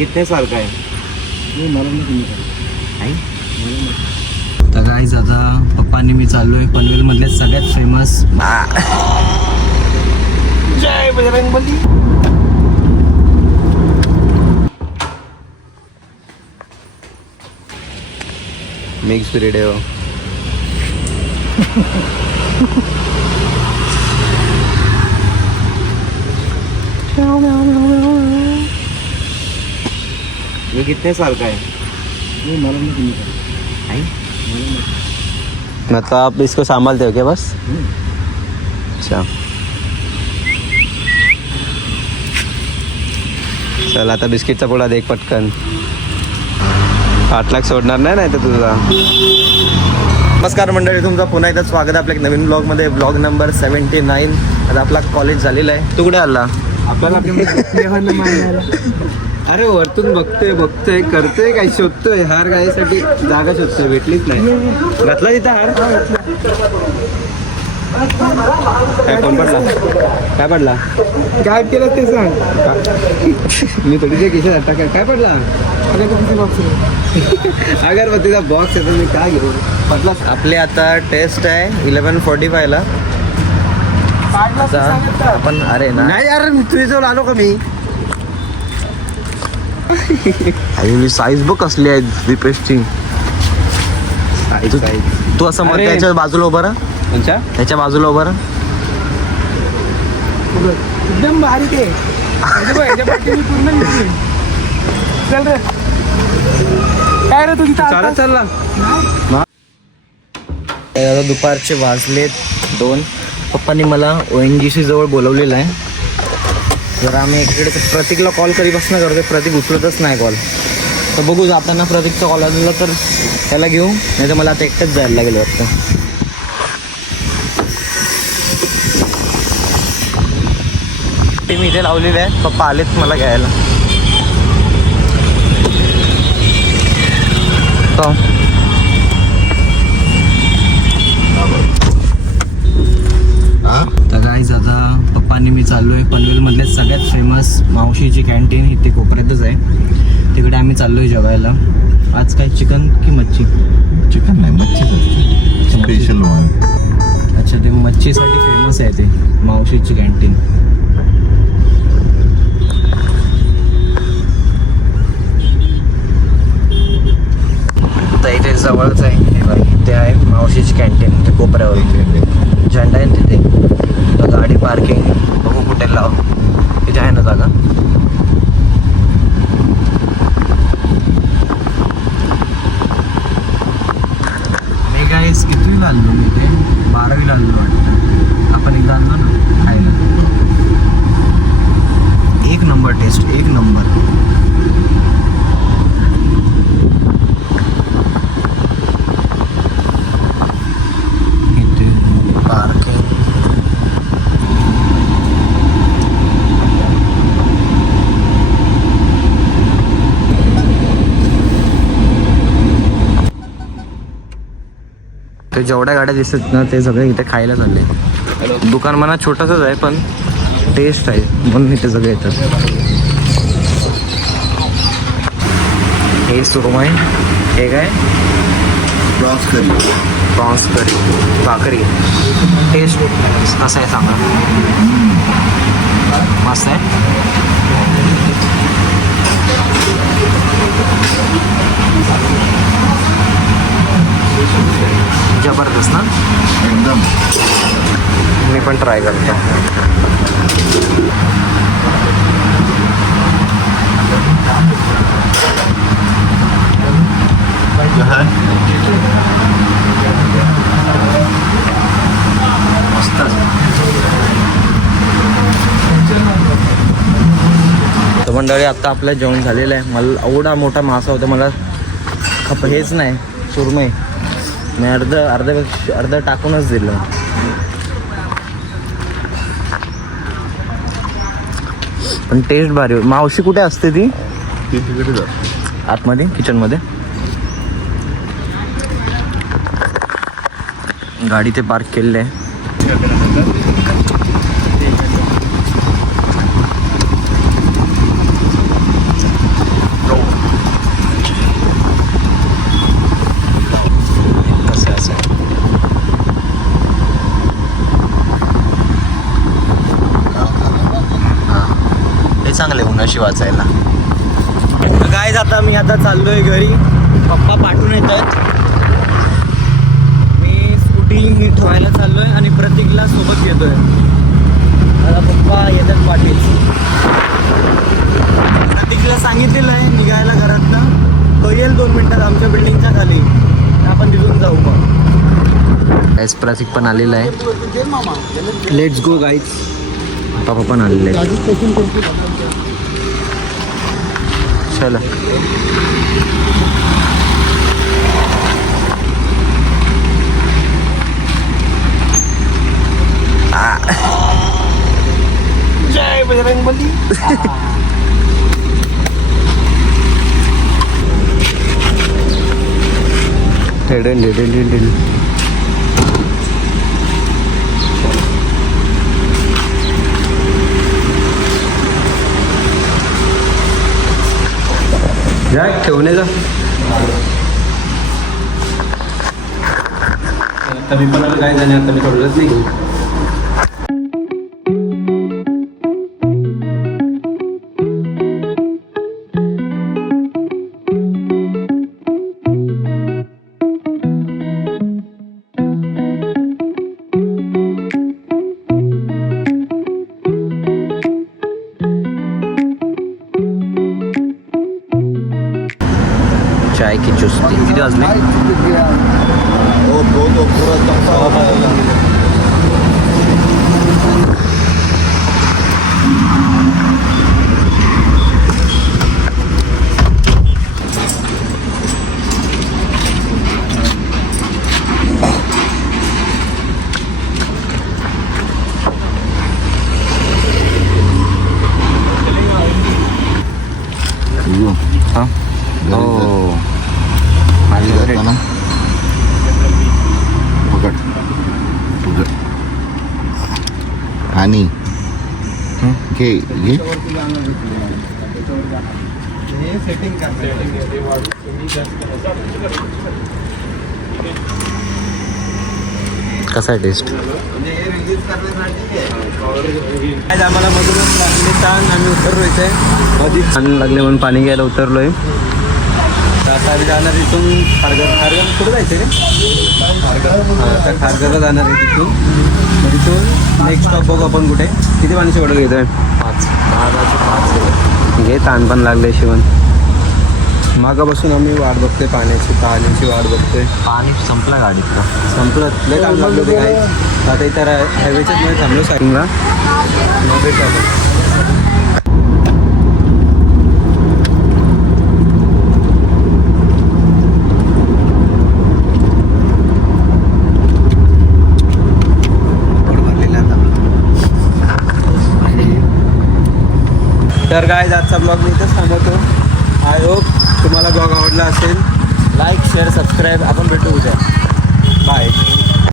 कितने साल का है? तर गाईज आता पप्पांनी मी चाललोय पनवेल मधल्या सगळ्यात फेमस जय बजरंगबली. मिक्स पिरियड आहे हो. ये कितने साल का है? मतलब आप इसको संभालते हो क्या बस? अच्छा चल आता बिस्किटचा पुडा देख पटकन. 8 लाख सोडणार नाही तर तुझा. नमस्कार मंडळी, तुमचं पुन्हा एकदा स्वागत आहे आपल्या एक नवीन ब्लॉगमध्ये. Blog number 79. आता आपला कॉलेज झालेला आहे. तू कुठे आला? आपल्याला अरे वरतून बघतोय करतोय काय शोधतोय हार गायसाठी जागा शोधतोय, भेटलीच नाही. घातला तिथं हार? काय फोन पडला? काय पडला? काय केलं ते सांग. मी थोडी केशा काय पडला? अगरबत्तीचा बॉक्स आहे तर मी काय घेऊ पडला. आपले आता टेस्ट आहे 11:45 ला. आपण अरे नाही यार तुझी जवळ आलो का मी? साईज बघ कसली आहे दीपेशची. तू असं मग त्याच्या बाजूला उभं राहा. त्याच्या बाजूला उभं राहा. एकदम बारीक आहे. चल रे काय रे तुझी चालला. दुपारचे वाजलेत 2. पप्पांनी मला ONGC जवळ बोलवलेलं आहे. जर आम्ही इकडे प्रतीकला कॉल कधीपासून करतोय, प्रतीक उचलतच नाही कॉल. तर बघू जाताना प्रतीकचा कॉल आलेला तर त्याला घेऊ, नाही तर मला आता एकटंच जायला लागेल वाटतं. ते मी इथे लावलेले आहे. पप्पा आलेत मला घ्यायला. तर गाईज आता पप्पांनी मी चाललोय पनवेलमधल्या सगळ्यात फेमस मावशीची कॅन्टीन इथे कोपऱ्यातच आहे. तिकडे आम्ही चाललोय जेवायला. आज काय चिकन की मच्छी? चिकन नाही, मच्छी स्पेशल वन. अच्छा, ते मच्छीसाठी फेमस आहे ते मावशीची कॅन्टीन. तर इथे जवळच आहे. इथे आहे मावशीची कॅन्टीन. ते कोपऱ्यावर झेंडा आहे तिथे. तर गाडी पार्किंग बघू कुठे लाव. इथे आहे ना जागा. मी काय कितवीला आलो मी इथे? 12वीला आलो वाटतं. आपण एकदा आलो ना खायला. एक नंबर टेस्ट, एक नंबर. ते जेवढ्या गाड्या दिसतात ना ते सगळे इथे खायला चालले. दुकान म्हणा छोटंसंच आहे पण टेस्ट आहे म्हणून इथे सगळे येतात. हे सुरमई, हे काय प्रॉन्स करी, भाकरी. टेस्ट कसं आहे सांगा? मस्त आहे. जबरदस्त ना एकदम. मी पण ट्राय करतो. मस्त. तर मंडळी आता आपलं जेवण झालेलं आहे. मला एवढा मोठा मासा होता, मला हेच नाही सुरमई. मी अर्ध टाकूनच दिलं. पण टेस्ट भारी. मावशी कुठे असते ती? आतमध्ये किचनमध्ये. गाडी ते पार्क केलेलं आहे. मगाशी वाचायला. काय आता मी आता चाललोय घरी. पप्पा पाठवून येत आहेत. मी स्कूटी ठेवायला चाललोय आणि प्रतीकला सोबत घेतोय. मला पप्पा येतात पाटील. प्रतीकला सांगितलेलं आहे निघायला घरातनं. तो येईल 2 मिनिटात आमच्या बिल्डिंगच्या खाली. आपण तिथून जाऊ मग. गाईज प्रतीक पण आलेला आहे. Let's go guys. पप्पा पण आलेले आहे. चला. जय बजरंगबली. जाय ठेवणे जा. आता मी पण काय झाले आता मी सोडलंच नाही. चाय की चुस्ती. किती वाजले? हां हो. जाताना पकड पकड आणि घे घे. कसा आहे टेस्ट? आम्हाला मधूनच लागले ताण. आम्ही उतरलो इथे पाणी लागले म्हणून पाणी घ्यायला उतरलोय. आता आम्ही जाणार इथून खारघर कुठं जायचं रे? आता खारघरला जाणार आहे तिथून. मग तिथून नेक्स्ट स्टॉप बघू आपण कुठे. किती पाण्याची बॉटल घेतोय? 5 घे. ताण पण लागले शिवण. मागापासून आम्ही वाट बघतोय पाण्याची वाट बघतोय. पाणी संपलं गाडीत का? संपलं. लय काम लागलं होते काय. आता इथं हायवेच्याच मध्ये थांबलो साईडला. मग भेटू आपण. तर काय आजचा ब्लॉग मी इथंच थांबवतो. आय होप तुम्हाला ब्लॉग आवडला असेल. Like share subscribe. आपण भेटू उद्या. बाय.